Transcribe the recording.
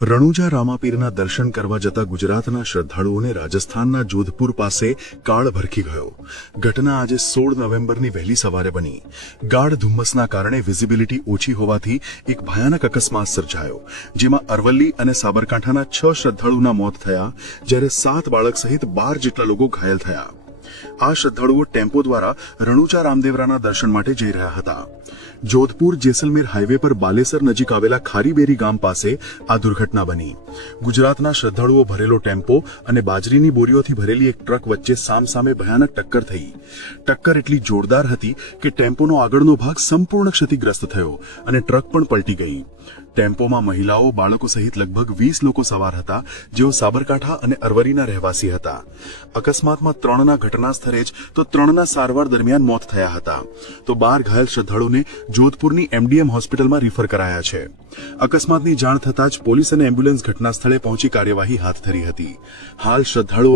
રણુજા રામાપીરના દર્શન કરવા જતા ગુજરાતના શ્રદ્ધાળુઓને રાજસ્થાનના જોધપુર પાસે કાળ ભરખી ગયો. ઘટના આજે 16 નવેમ્બરની વહેલી સવારે બની. ગાઢ ધુમ્મસના કારણે વિઝિબિલિટી ઓછી હોવાથી એક ભયાનક અકસ્માત સર્જાયો, જેમાં અરવલ્લી અને સાબરકાંઠાના 6 શ્રદ્ધાળુના મોત થયા, જ્યારે 7 બાળક સહિત 12 જેટલા લોકો ઘાયલ થયા. આ શ્રદ્ધાળુઓ ટેમ્પો દ્વારા રણુજા રામદેવરાના દર્શન માટે જઈ રહ્યા હતા. જોધપુર જેસલમેર હાઈવે પર બાલેસર નજીક આવેલા ખારીબેરી ગામ પાસે આ દુર્ઘટના બની. ગુજરાતના શ્રદ્ધાળુઓ ભરેલો ટેમ્પો અને બાજરીની બોરીઓથી ભરેલી એક ટ્રક વચ્ચે સામસામે ભયાનક ટક્કર થઈ. ટક્કર એટલી જોરદાર હતી કે ટેમ્પોનો આગળનો ભાગ સંપૂર્ણ ક્ષતિગ્રસ્ત થયો અને ટ્રક પણ પલટી ગઈ. ટેમ્પોમાં મહિલાઓ, બાળકો સહિત લગભગ 20 લોકો સવાર હતા, જેઓ સાબરકાંઠા અને અરવલ્લીના રહેવાસી હતા. અકસ્માતમાં 3ના ઘટના સ્થળે જ તો 3ના સારવાર દરમિયાન મોત થયા હતા, તો 12 ઘાયલ શ્રદ્ધાળુઓને જોધપુરની MDM હોસ્પિટલમાં રિફર કરાયા છે. અકસ્માતની જાણ થતાં જ પોલીસ અને એમ્બ્યુલન્સ ઘટના સ્થળે પહોંચી કાર્યવાહી હાથ ધરી હતી. હાલ શ્રદ્ધાળુઓ